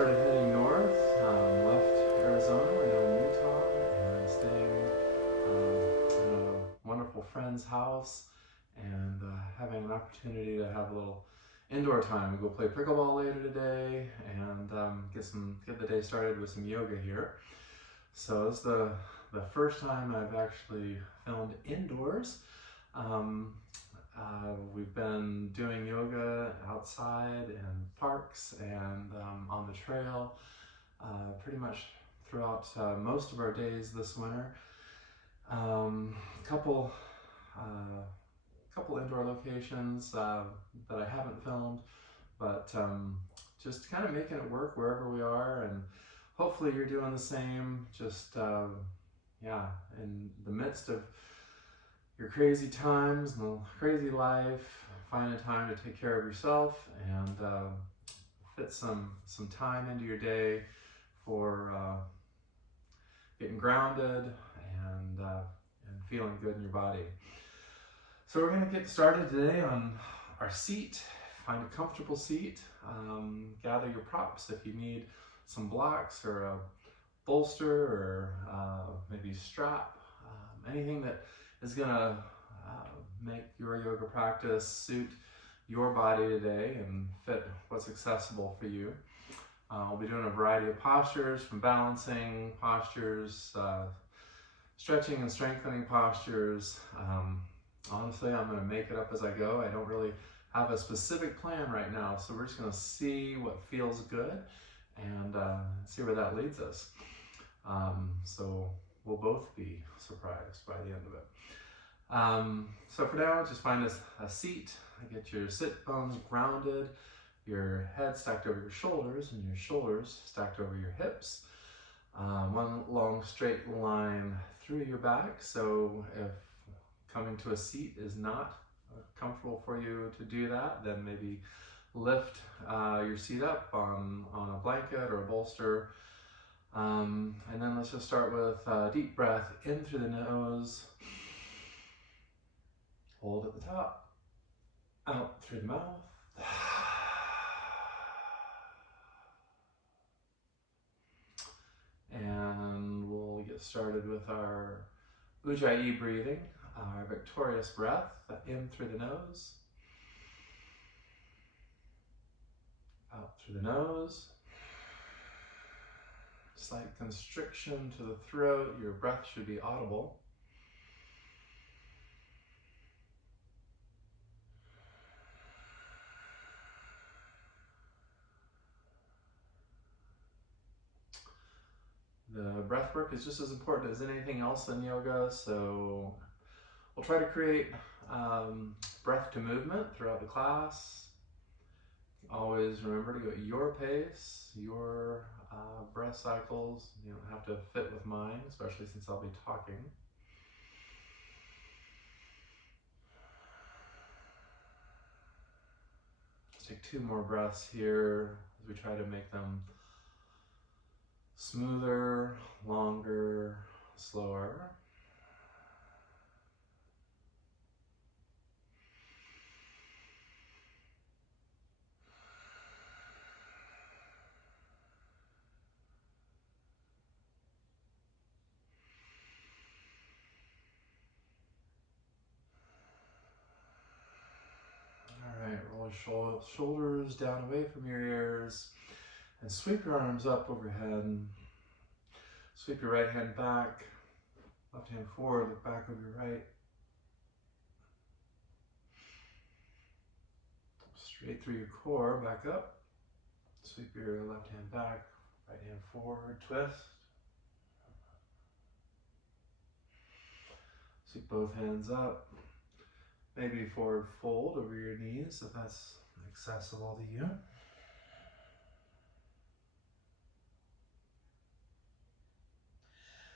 started heading north, left Arizona, we're now in Utah, and staying in a wonderful friend's house, and having an opportunity to have a little indoor time. We go play pickleball later today, and get the day started with some yoga here. So this is the first time I've actually filmed indoors. We've been doing yoga outside in parks and on the trail pretty much throughout most of our days this winter. Couple indoor locations that I haven't filmed, but just kind of making it work wherever we are, and hopefully you're doing the same. Just yeah, in the midst of your crazy times and crazy life, find a time to take care of yourself and fit some time into your day for getting grounded and feeling good in your body. So we're going to get started today on our seat. Find a comfortable seat. Gather your props if you need some blocks or a bolster or maybe strap, anything that is going to make your yoga practice suit your body today and fit what's accessible for you. We'll be doing a variety of postures, from balancing postures, stretching and strengthening postures. Honestly, I'm going to make it up as I go. I don't really have a specific plan right now, so we're just going to see what feels good and see where that leads us. So we'll both be surprised by the end of it. So for now, just find a seat. Get your sit bones grounded, your head stacked over your shoulders, and your shoulders stacked over your hips. One long straight line through your back. So if coming to a seat is not comfortable for you to do that, then maybe lift your seat up on a blanket or a bolster. And then let's just start with a deep breath in through the nose. Hold at the top, out through the mouth. And we'll get started with our Ujjayi breathing, our victorious breath, in through the nose, out through the nose. Slight constriction to the throat, your breath should be audible. The breath work is just as important as anything else in yoga, so we'll try to create breath to movement throughout the class. Always remember to go at your pace, your breath cycles. You don't have to fit with mine, especially since I'll be talking. Let's take 2 more breaths here as we try to make them smoother, longer, slower. All right, roll your shoulders down away from your ears and sweep your arms up overhead. Sweep your right hand back, left hand forward, look back over your right. Straight through your core, back up. Sweep your left hand back, right hand forward, twist. Sweep both hands up. Maybe forward fold over your knees if that's accessible to you.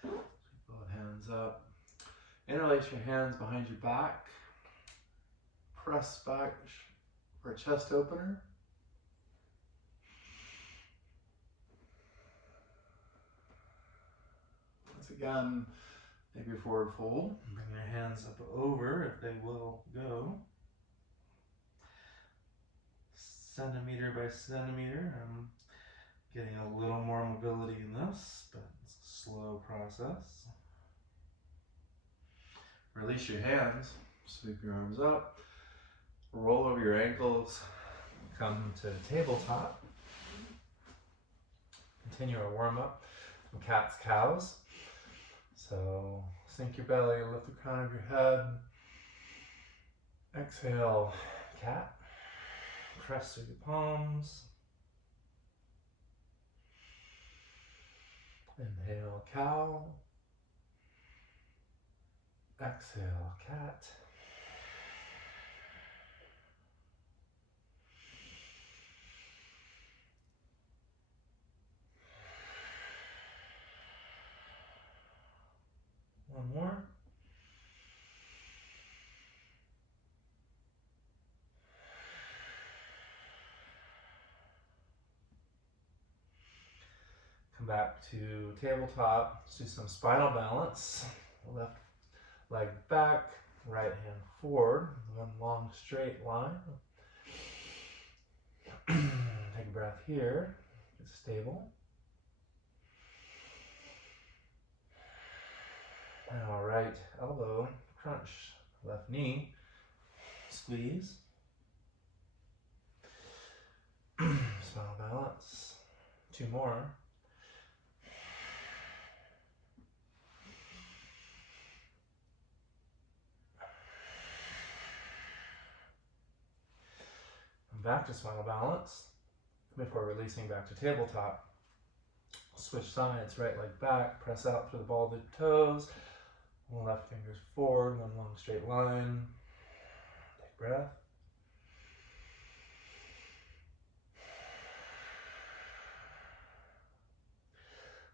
Sweep both hands up. Interlace your hands behind your back. Press back for a chest opener. Once again, maybe forward fold. Bring your hands up over if they will go. Centimeter by centimeter. Getting a little more mobility in this, but it's a slow process. Release your hands, sweep your arms up, roll over your ankles, come to tabletop. Continue our warm-up from cat's cows. So sink your belly, lift the crown of your head. Exhale, cat. Press through your palms. Inhale, cow. Exhale, cat. One more. Come back to tabletop. Let's do some spinal balance. Left leg back, right hand forward, one long straight line. Take a breath here, get stable. Now right elbow, crunch, left knee, squeeze. Spinal balance, 2 more. Back to spinal balance before releasing back to tabletop. Switch sides, right leg back, press out through the ball of the toes, left fingers forward, one long straight line. Take a breath.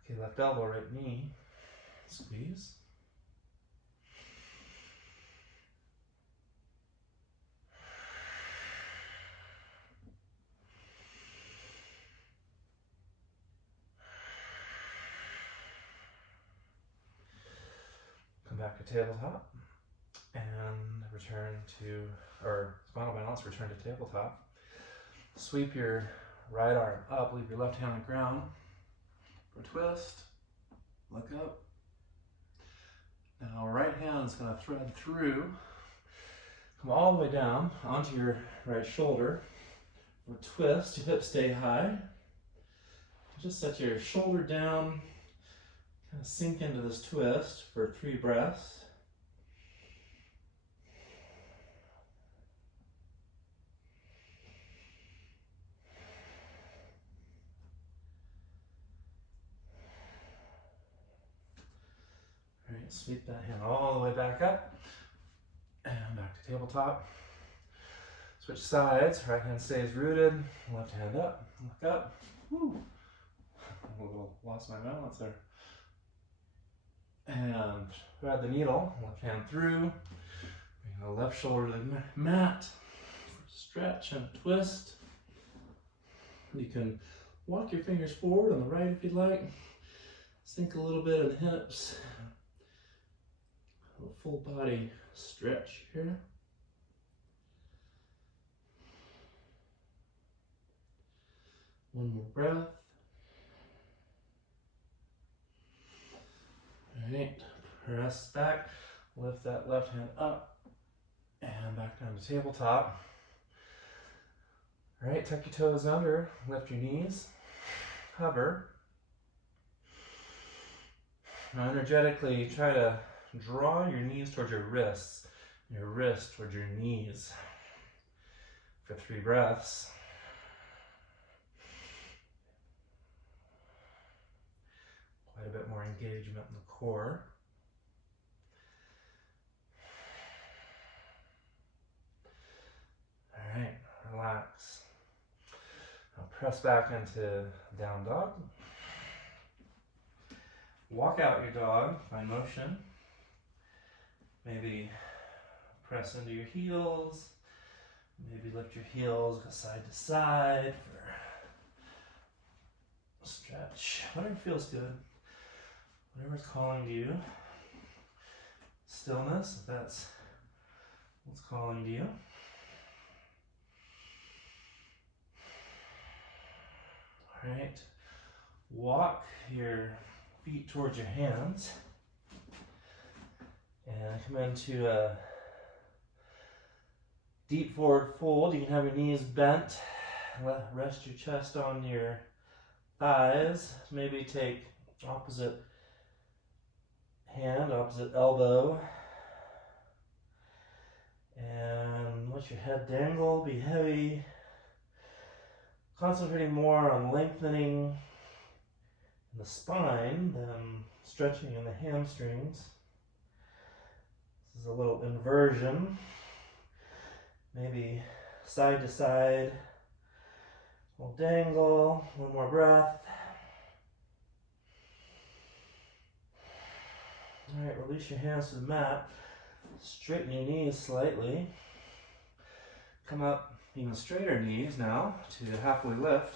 Okay, left elbow, right knee, squeeze. Back to tabletop and return to, or spinal balance, return to tabletop. Sweep your right arm up, leave your left hand on the ground for a twist, look up. Now right hand is going to thread through, come all the way down onto your right shoulder for a twist, your hips stay high. Just set your shoulder down, kind of sink into this twist for 3 breaths. All right, sweep that hand all the way back up and back to tabletop. Switch sides, right hand stays rooted, left hand up, look up. Woo. A little lost my balance there. And grab the needle, left hand through, bring the left shoulder to the mat, stretch and twist. You can walk your fingers forward on the right if you'd like. Sink a little bit in the hips. A full body stretch here. One more breath. All right, press back, lift that left hand up and back down to tabletop. All right, tuck your toes under, lift your knees, hover. Now energetically try to draw your knees towards your wrists towards your knees for 3 breaths. Quite a bit more engagement in the core. All right, relax. Now press back into down dog. Walk out your dog by motion. Maybe press into your heels. Maybe lift your heels, go side to side for a stretch. Whatever feels good. Whatever's calling to you. Stillness, if that's what's calling to you. All right. walk your feet towards your hands and come into a deep forward fold. You can have your knees bent. Rest your chest on your thighs. Maybe take opposite hand, opposite elbow. And let your head dangle, be heavy. Concentrating more on lengthening the spine than stretching in the hamstrings. This is a little inversion. Maybe side to side. We'll dangle, one more breath. All right, release your hands to the mat. Straighten your knees slightly. Come up even straighter knees now to halfway lift,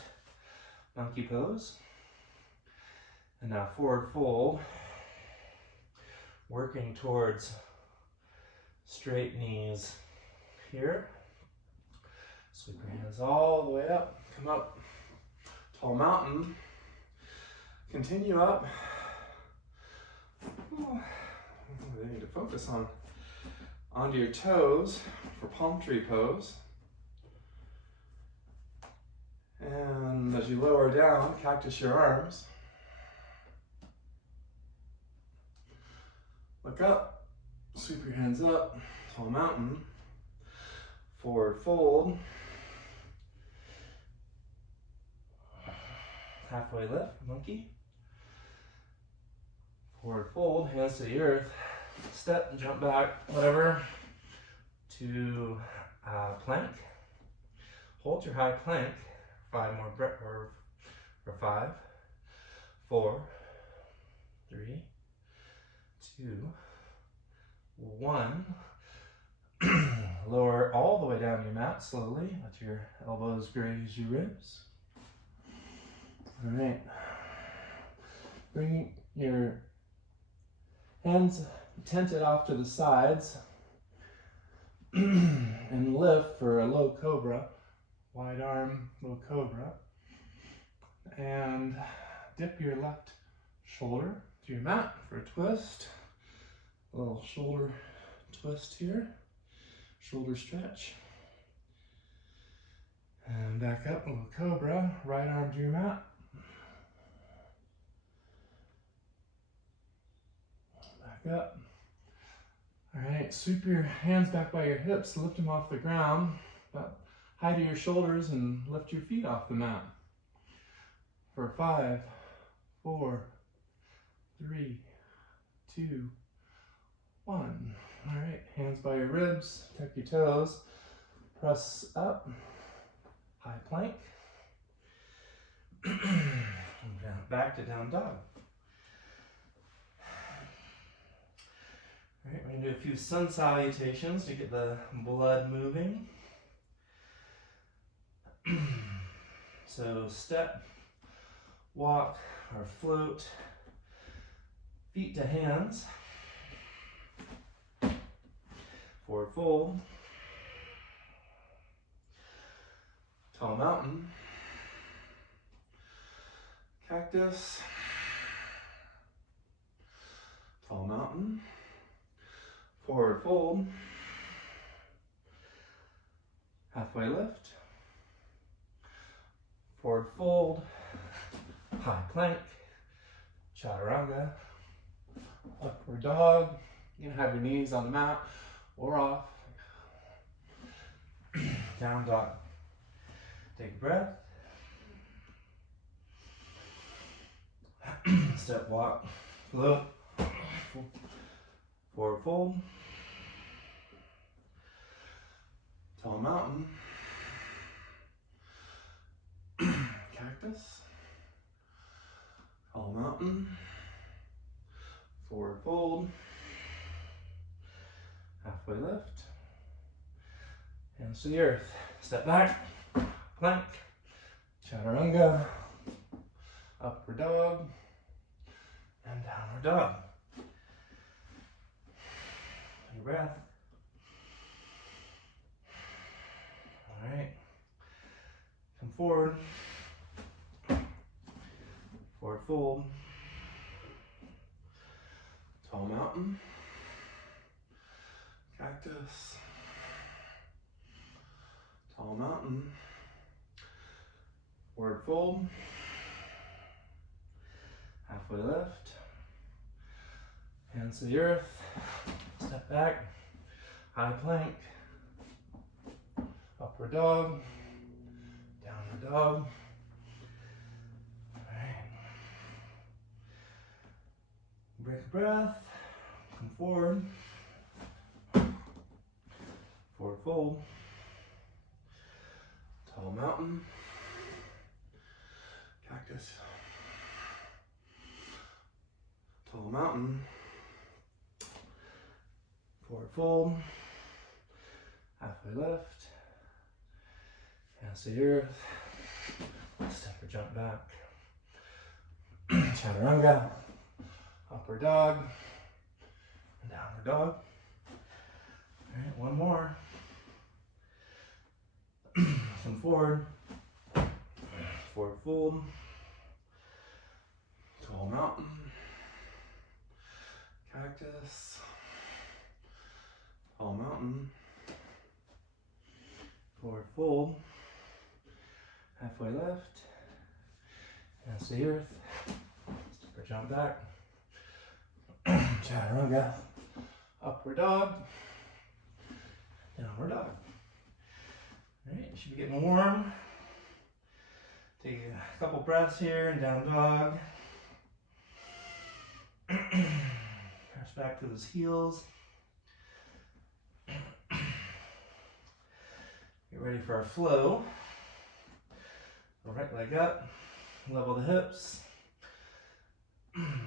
monkey pose. And now forward fold, working towards straight knees here. Sweep your hands all the way up. Come up, tall mountain. Continue up. They need to focus onto your toes for palm tree pose. And as you lower down, cactus your arms. Look up, sweep your hands up, tall mountain. Forward fold. Halfway lift, monkey. Forward fold, hands to the earth. Step and jump back, whatever, to plank. Hold your high plank. 5 more breath, or 5, 4, 3, 2, 1. Lower all the way down your mat slowly. Let your elbows graze your ribs. All right. Bring your hands tented off to the sides and lift for a low cobra. Wide arm, low cobra. And dip your left shoulder to your mat for a twist. A little shoulder twist here. Shoulder stretch. And back up, a little cobra. Right arm to your mat. Back up. All right, sweep your hands back by your hips, lift them off the ground. About high to your shoulders and lift your feet off the mat. For 5, 4, 3, 2, 1. All right, hands by your ribs, tuck your toes, press up, high plank. Back to down dog. All right, we're gonna do a few sun salutations to get the blood moving. So step, walk, or float, feet to hands. Forward fold. Tall mountain. Cactus. Tall mountain. Forward fold. Halfway lift. Forward fold. High plank. Chaturanga. Upward dog. You can have your knees on the mat or off. Down dog. Take a breath. Step, walk, float. Forward fold. Tall mountain. Cactus. Tall mountain. Forward fold. Halfway lift. Hands to the earth. Step back. Plank. Chaturanga. Upward dog. And downward dog. Take a breath. All right. Come forward. Forward fold, tall mountain, cactus, tall mountain, forward fold, halfway lift, hands to the earth, step back, high plank, upward dog, downward dog. Alright. Break a breath, come forward, forward fold, tall mountain, cactus, tall mountain, forward fold, halfway lift, hands to the earth, step or jump back, chaturanga, upward dog, and downward dog. Alright, one more. Come forward, forward fold, tall mountain, cactus, tall mountain, forward fold, halfway lift, hands to the earth, step or jump back, chaturanga, upward dog, downward dog. Alright, you should be getting warm. Take a couple breaths here and down dog. Press back to those heels. Get ready for our flow. Right leg up, level the hips.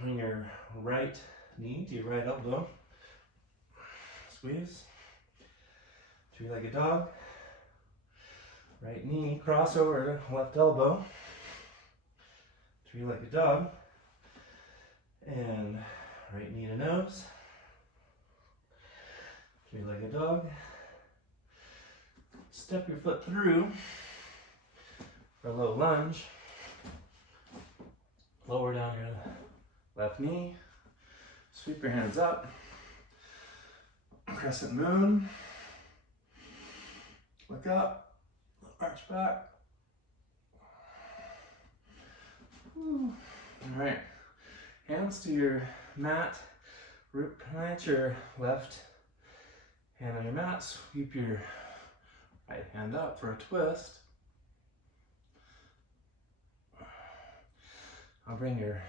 Bring your right knee to your right elbow. Squeeze. Three-legged dog. Right knee, cross over left elbow. Three-legged dog. And right knee to nose. Three-legged dog. Step your foot through for a low lunge. Lower down your left knee. Sweep your hands up. Crescent moon. Look up. Arch back. All right. Hands to your mat. Root plant your left hand on your mat. Sweep your right hand up for a twist. I'll bring your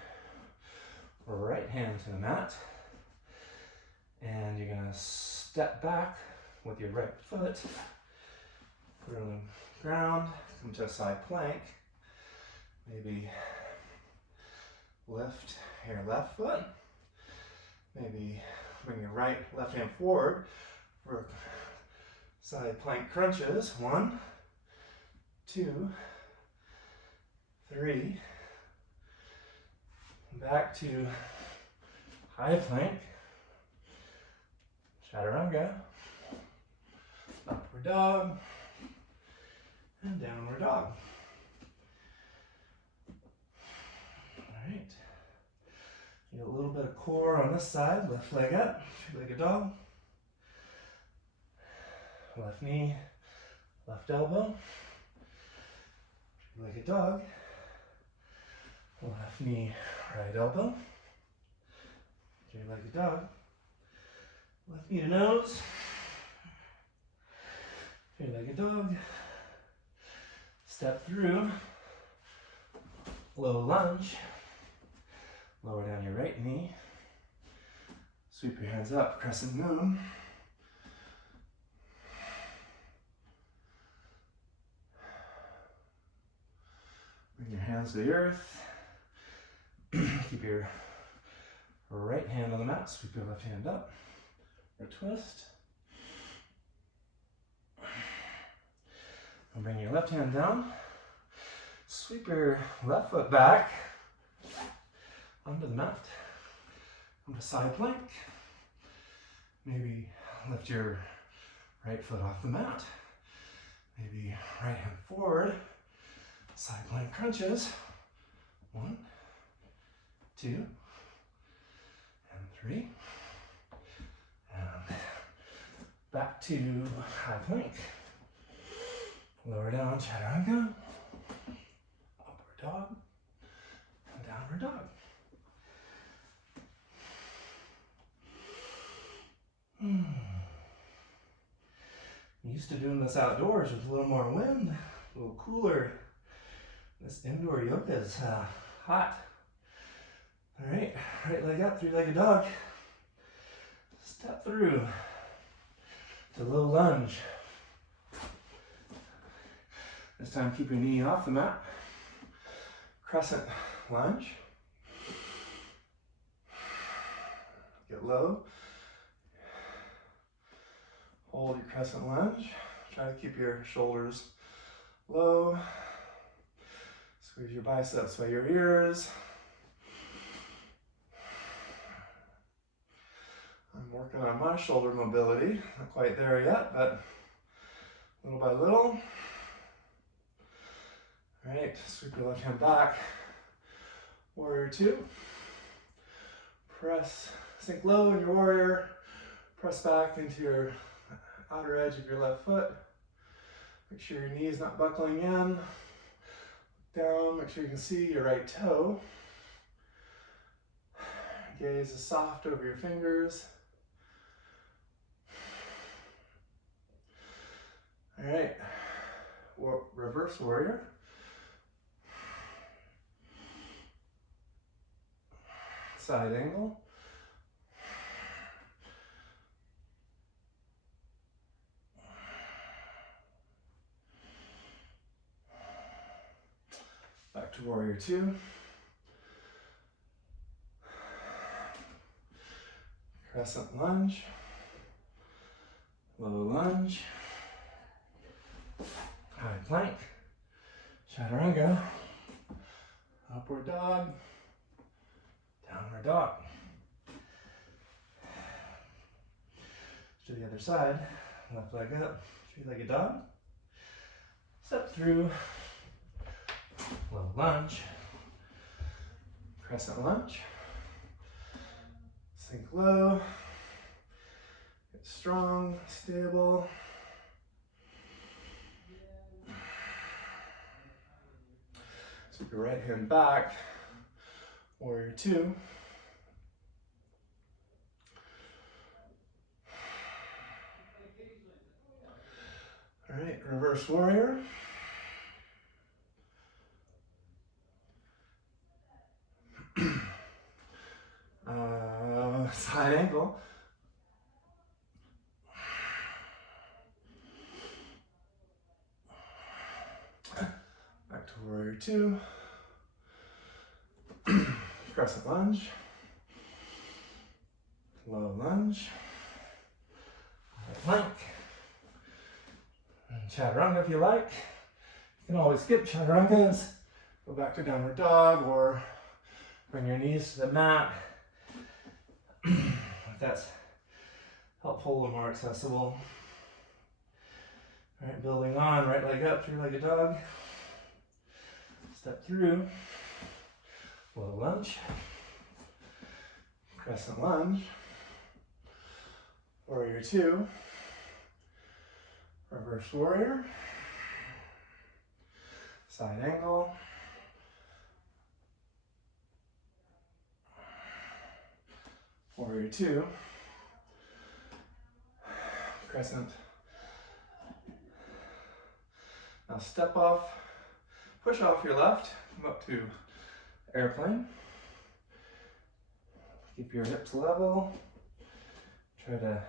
right hand to the mat. And you're going to step back with your right foot. Put it on the ground, come to a side plank. Maybe lift your left foot. Maybe bring your left hand forward for side plank crunches. 1, 2, 3. Back to high plank. Chaturanga. Upward dog. And downward dog. Alright. Get a little bit of core on this side. Left leg up. Three-legged dog. Left knee. Left elbow. Three-legged dog. Left knee. Right elbow. Three-legged dog. Left knee to nose. Three-legged dog. Step through, low lunge, lower down your right knee, sweep your hands up, crescent moon. Bring your hands to the earth, keep your right hand on the mat, sweep your left hand up, or twist. And bring your left hand down, sweep your left foot back onto the mat, come to side plank. Maybe lift your right foot off the mat. Maybe right hand forward, side plank crunches. 1, 2, and 3, and back to high plank. Lower down, chaturanga, upward dog, and downward dog. I'm used to doing this outdoors with a little more wind, a little cooler. This indoor yoga is hot. All right, right leg up, three-legged dog. Step through to low lunge. This time keep your knee off the mat. Crescent lunge. Get low. Hold your crescent lunge. Try to keep your shoulders low. Squeeze your biceps by your ears. I'm working on my shoulder mobility. Not quite there yet, but little by little. All right, sweep your left hand back. Warrior 2. Press, sink low in your warrior. Press back into your outer edge of your left foot. Make sure your knee is not buckling in. Down, make sure you can see your right toe. Gaze is soft over your fingers. All right, reverse warrior. Side angle. Back to warrior 2. Crescent lunge. Low lunge. High plank. Chaturanga. Upward dog. Downward dog. To the other side. Left leg up. Three-legged dog. Step through. Low lunge. Crescent lunge. Sink low. Get strong, stable. Sweep your right hand back. Warrior 2. All right, reverse warrior. Side angle. Back to warrior 2. Crescent lunge. Low lunge. High plank. And chaturanga if you like. You can always skip chaturangas. Go back to downward dog or bring your knees to the mat. If that's helpful and more accessible. All right, building on, right leg up, three-legged dog. Step through, low lunge, crescent lunge, warrior 2, reverse warrior, side angle, warrior 2, crescent. Now step off, push off your left, come up to airplane. Keep your hips level. Try to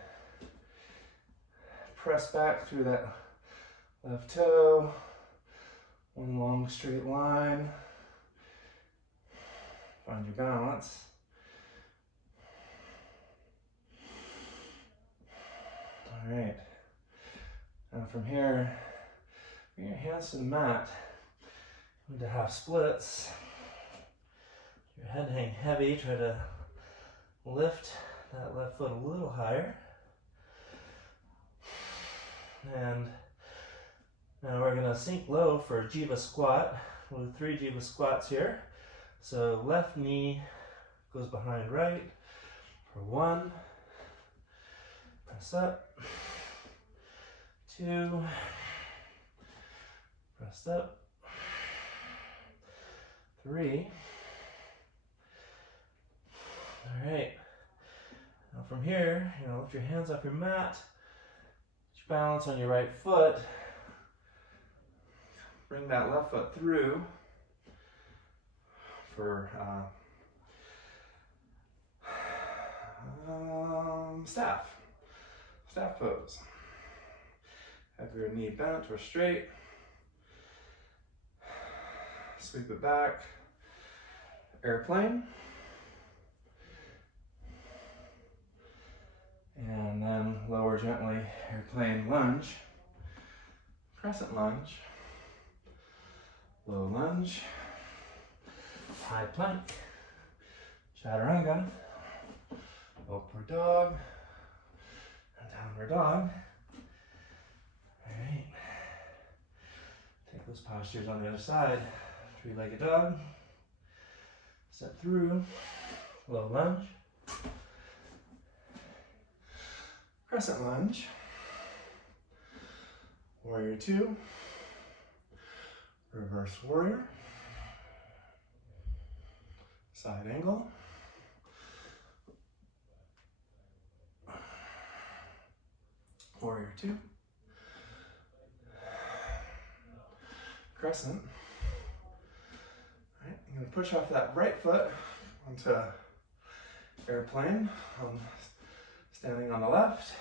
press back through that left toe. One long straight line. Find your balance. All right. Now from here, bring your hands to the mat. Into half splits. Your head hang heavy. Try to lift that left foot a little higher. And now we're gonna sink low for Jiva squat. We'll do 3 Jiva squats here. So left knee goes behind right for 1. Press up. 2. Press up. 3. All right. Now from here, you're gonna lift your hands off your mat. Get your balance on your right foot. Bring that left foot through for staff pose. Have your knee bent or straight. Sweep it back. Airplane. And then lower gently, airplane lunge. Crescent lunge. Low lunge. High plank. Chaturanga. Upward dog. And downward dog. Alright. Take those postures on the other side. Three-legged dog. Step through. Low lunge. Crescent lunge. Warrior 2. Reverse warrior. Side angle. Warrior 2. Crescent. All right, you're going to push off that right foot onto airplane. Standing on the left.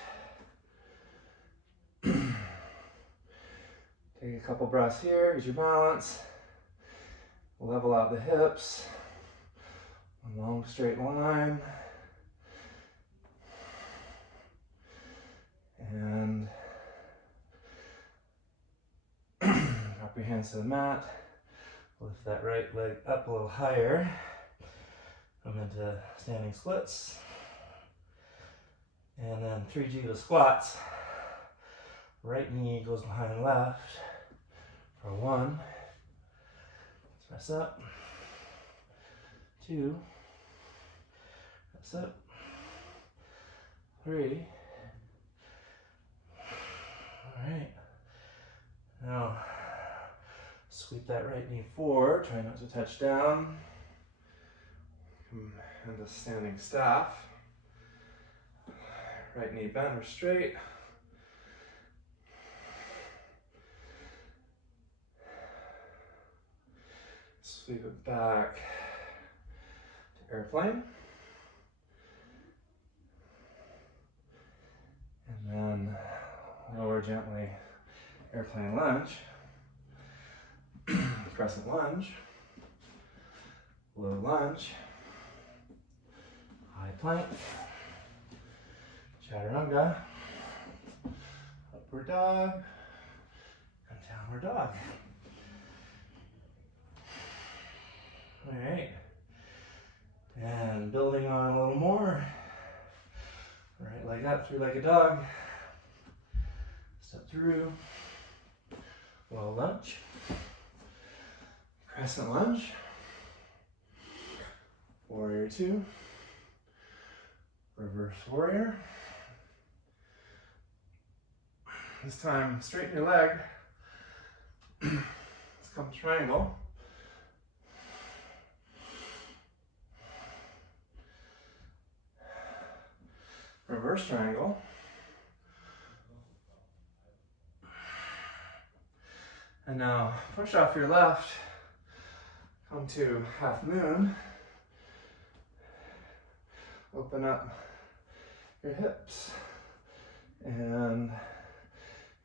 Take a couple breaths here, get your balance. Level out the hips. A long straight line. And drop your hands to the mat. Lift that right leg up a little higher. Come into standing splits. And then 3 Jiva squats. Right knee goes behind left for 1. Press up. 2. Press up. 3. All right. Now, sweep that right knee forward. Try not to touch down. Come into standing staff. Right knee bent or straight. Sweep it back to airplane. And then lower gently, airplane lunge. Crescent lunge. Low lunge. High plank. Chaturanga, upward dog, and downward dog. All right, and building on a little more. Right leg up, three-legged dog. Step through, low lunge, crescent lunge, warrior 2, reverse warrior. This time, straighten your leg. Let's come triangle. Reverse triangle. And now push off your left. Come to half moon. Open up your hips. And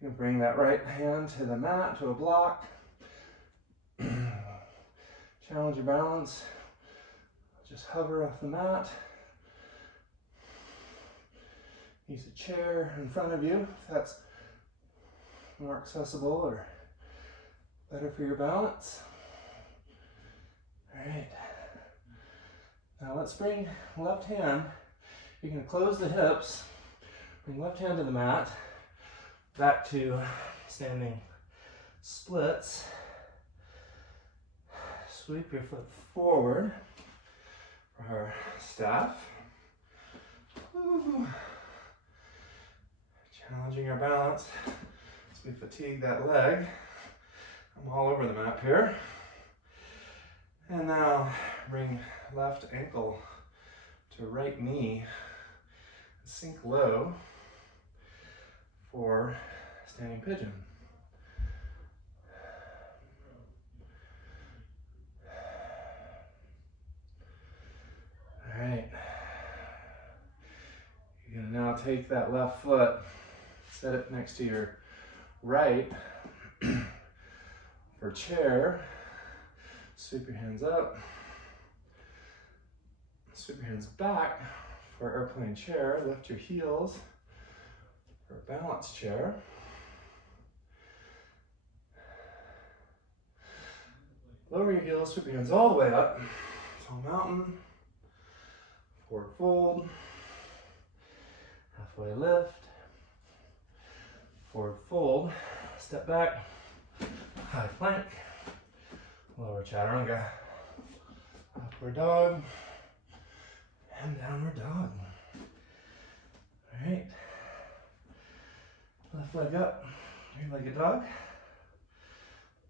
you can bring that right hand to the mat, to a block. Challenge your balance. Just hover off the mat. Use a chair in front of you if that's more accessible or better for your balance. All right. Now let's bring left hand. You're going to close the hips. Bring left hand to the mat. Back to standing splits. Sweep your foot forward. for our staff. Woo. Challenging our balance as we fatigue that leg. I'm all over the map here. And now bring left ankle to right knee. Sink low for standing pigeon. All right. You're gonna now take that left foot, set it next to your right for chair. Sweep your hands up. Sweep your hands back for airplane chair. Lift your heels for balance chair. Lower your heels, sweep your hands all the way up. Tall mountain. Forward fold. Halfway lift. Forward fold. Step back. High plank. Lower chaturanga. Upward dog. And downward dog. All right. Left leg up. Three-legged dog.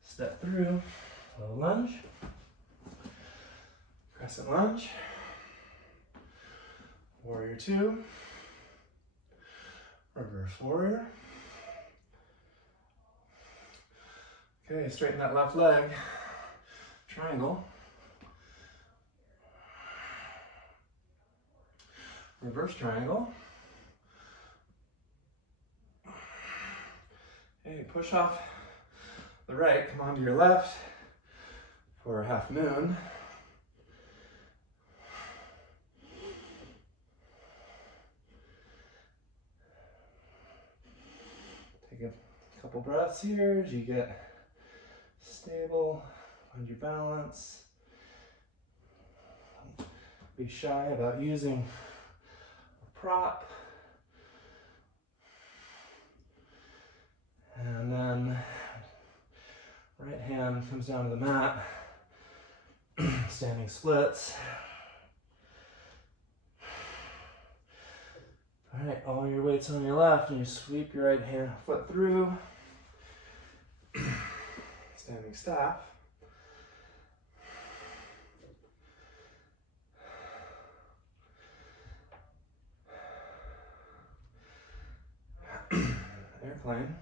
Step through. Low lunge. Crescent lunge. Warrior two. Reverse warrior. Okay, straighten that left leg. Triangle. Reverse triangle. Okay, push off the right, come onto your left for a half moon. Take a couple breaths here as you get stable, find your balance. Don't be shy about using a prop. And then right hand comes down to the mat, standing splits. All right, all your weight's on your left, and you sweep your right hand foot through. Standing staff. Airplane.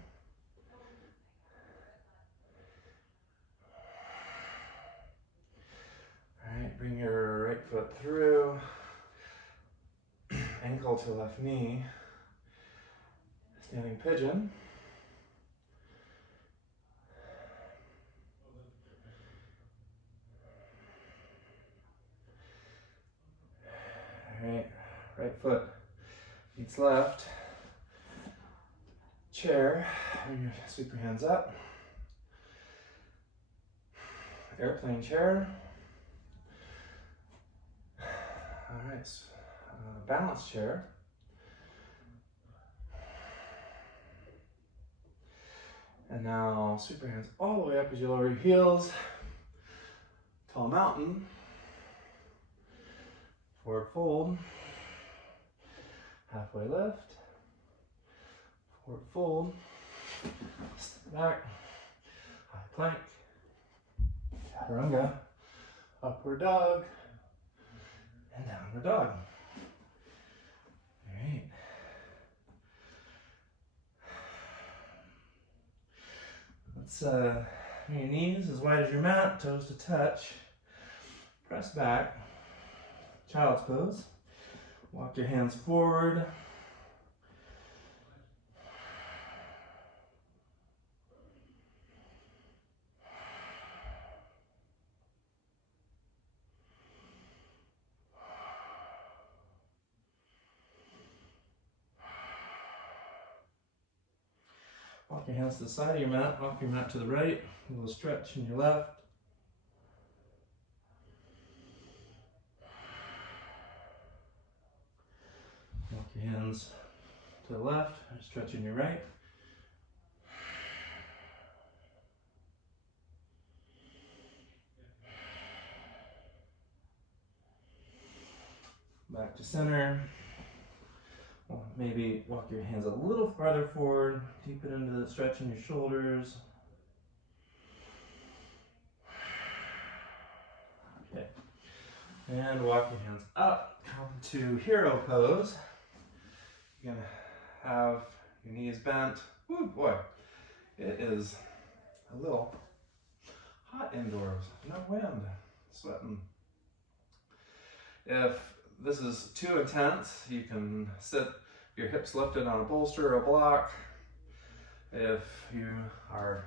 All right, bring your right foot through. Ankle to left knee. Standing pigeon. All right, right foot meets left. Chair, sweep your hands up. Airplane chair. All right, balance chair. And now sweep your hands all the way up as you lower your heels. Tall mountain. Forward fold. Halfway lift. Forward fold. Step back. High plank. Chaturanga. Upward dog. And downward dog. All right. Let's bring your knees as wide as your mat, toes to touch. Press back. Child's pose. Walk your hands forward. Walk your hands to the side of your mat, walk your mat to the right, a little stretch in your left. Walk your hands to the left, stretch in your right. Back to center. Well, maybe walk your hands a little farther forward, deepen into the stretch in your shoulders. Okay. And walk your hands up, come to hero pose. You're gonna have your knees bent. Woo, boy, it is a little hot indoors, no wind, sweating. If this is too intense, you can sit your hips lifted on a bolster or a block. If you are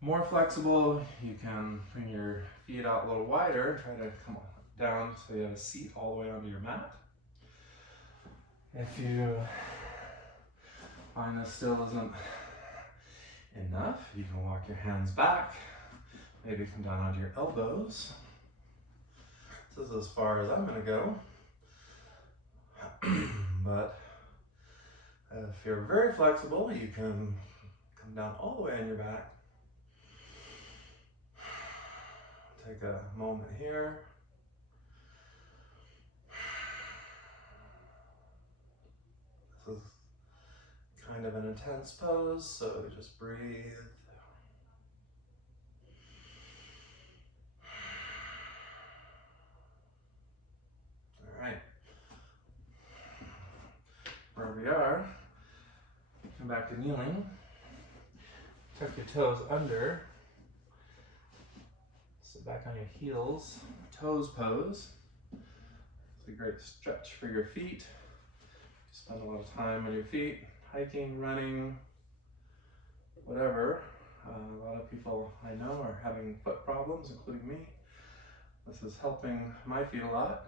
more flexible, you can bring your feet out a little wider, try to come down so you have a seat all the way onto your mat. If you find this still isn't enough, you can walk your hands back, maybe come down onto your elbows. This is as far as I'm gonna go. But if you're very flexible, you can come down all the way on your back. Take a moment here. This is kind of an intense pose, so just breathe. All right. Where we are, come back to kneeling. Tuck your toes under. Sit back on your heels. Toes pose. It's a great stretch for your feet. You spend a lot of time on your feet, hiking, running, whatever. A lot of people I know are having foot problems, including me. This is helping my feet a lot.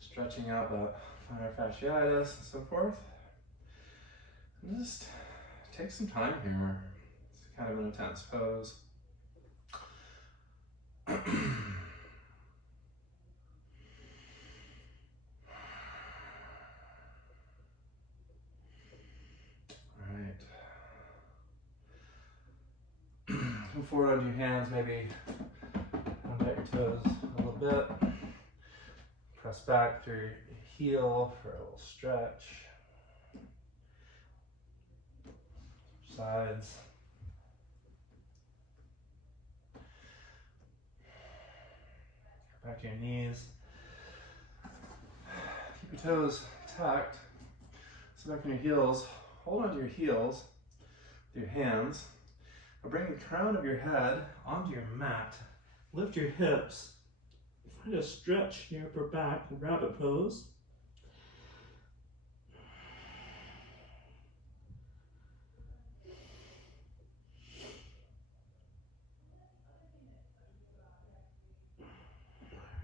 Stretching out the plantar fasciitis and so forth. And just take some time here. It's kind of an intense pose. Alright. Come forward onto your hands, maybe unbite your toes a little bit. Press back through your heel for a little stretch. Sides. Back to your knees. Keep your toes tucked. Sit back on your heels. Hold onto your heels with your hands. But bring the crown of your head onto your mat. Lift your hips. Find a stretch in your upper back in rabbit pose.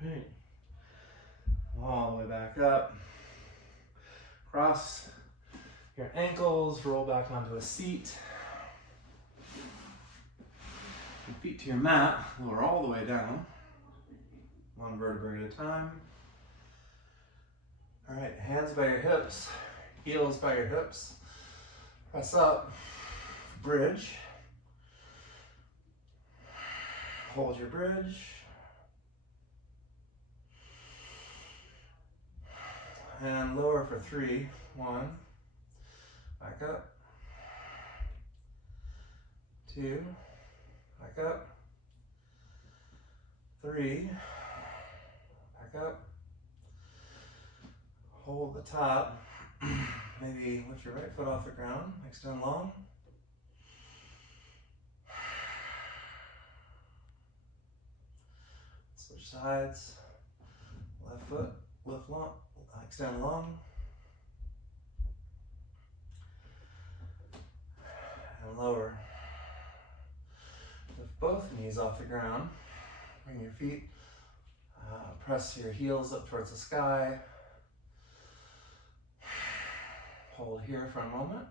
Alright. All the way back up. Cross your ankles, roll back onto a seat. Your feet to your mat, lower all the way down. One vertebrae at a time. All right, hands by your hips, heels by your hips. Press up, bridge. Hold your bridge. And lower for 3. 1. Back up. 2. Back up. 3. Back up. Hold the top. Maybe lift your right foot off the ground. Extend long. Switch sides. Left foot, lift long, extend long. And lower. Lift both knees off the ground. Bring your feet, press your heels up towards the sky. Hold here for a moment.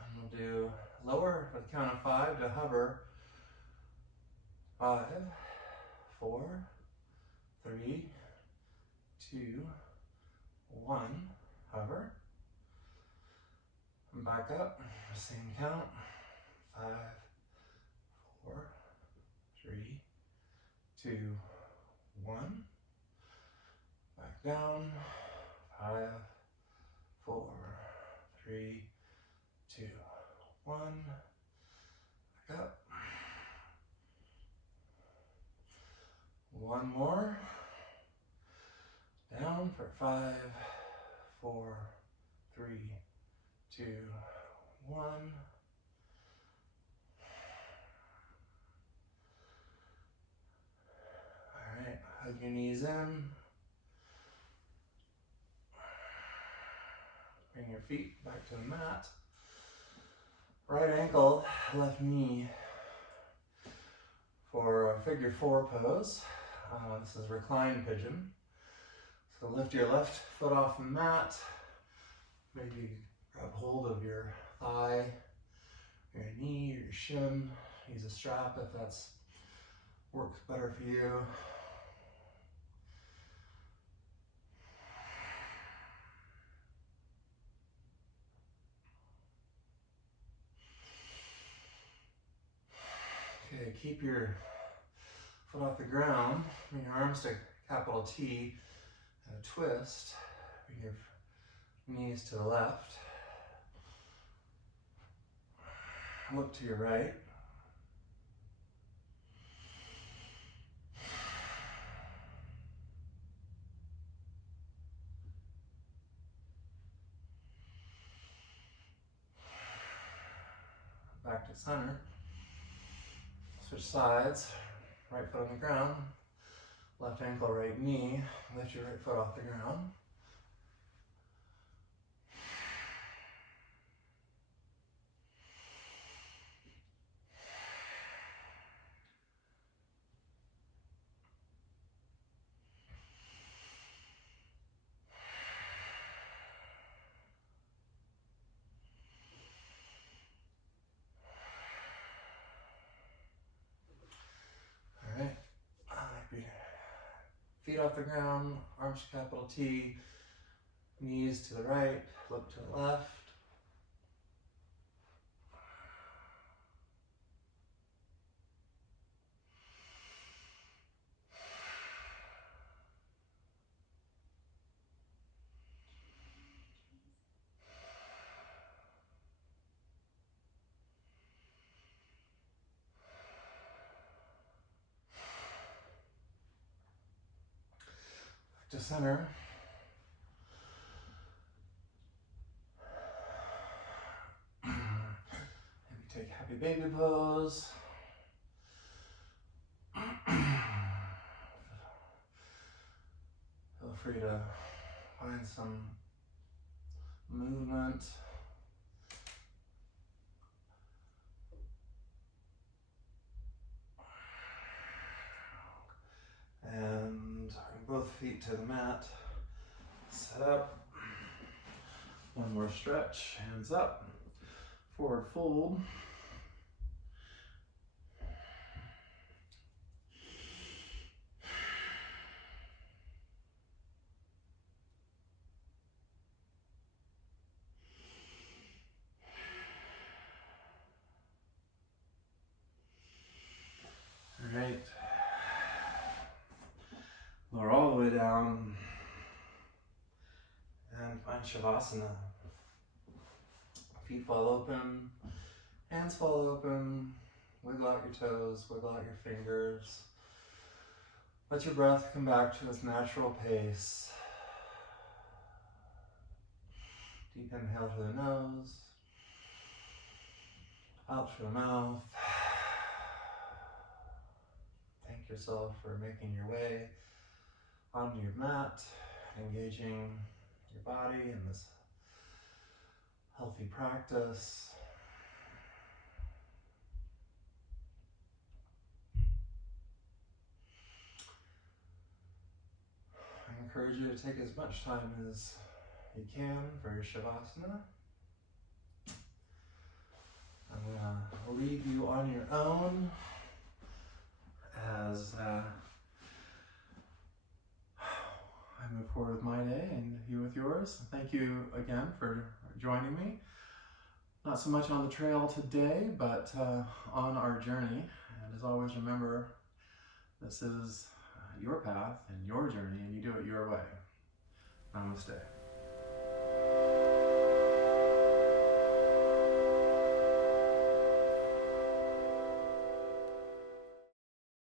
And we'll do lower with the count of 5 to hover. 5, 4, 3, 2, 1, hover. And back up, same count. 5, 4, 3, 2, 1. Back down. 5, 4, 3, 2, 1. Back up. 1 more. Down for 5, 4, 3, 2, 1. Alright, hug your knees in. Bring your feet back to the mat. Right ankle, left knee for a figure 4 pose. This is reclined pigeon. So lift your left foot off the mat. Maybe grab hold of your thigh, your knee, or your shin. Use a strap if that's works better for you. Okay, keep your foot off the ground. Bring your arms to capital T and a twist. Bring your knees to the left. Look to your right. Back to center. Switch sides. Right foot on the ground. Left ankle, right knee. Lift your right foot off the ground. Alright. Feet off the ground, arms to capital T, knees to the right, look to the left. To center. Maybe take happy baby pose. Feel free to find some movement. And bring both feet to the mat. Set up. One more stretch. Hands up. Forward fold. All right. Lower all the way down and find Shavasana. Feet fall open, hands fall open, wiggle out your toes, wiggle out your fingers. Let your breath come back to its natural pace. Deep inhale through the nose, out through the mouth. Thank yourself for making your way onto your mat, engaging your body in this healthy practice. I encourage you to take as much time as you can for your Shavasana. I'm going to leave you on your own as I move forward with my day and you with yours. Thank you again for joining me. Not so much on the trail today, but on our journey. And as always, remember, this is your path and your journey, and you do it your way. Namaste.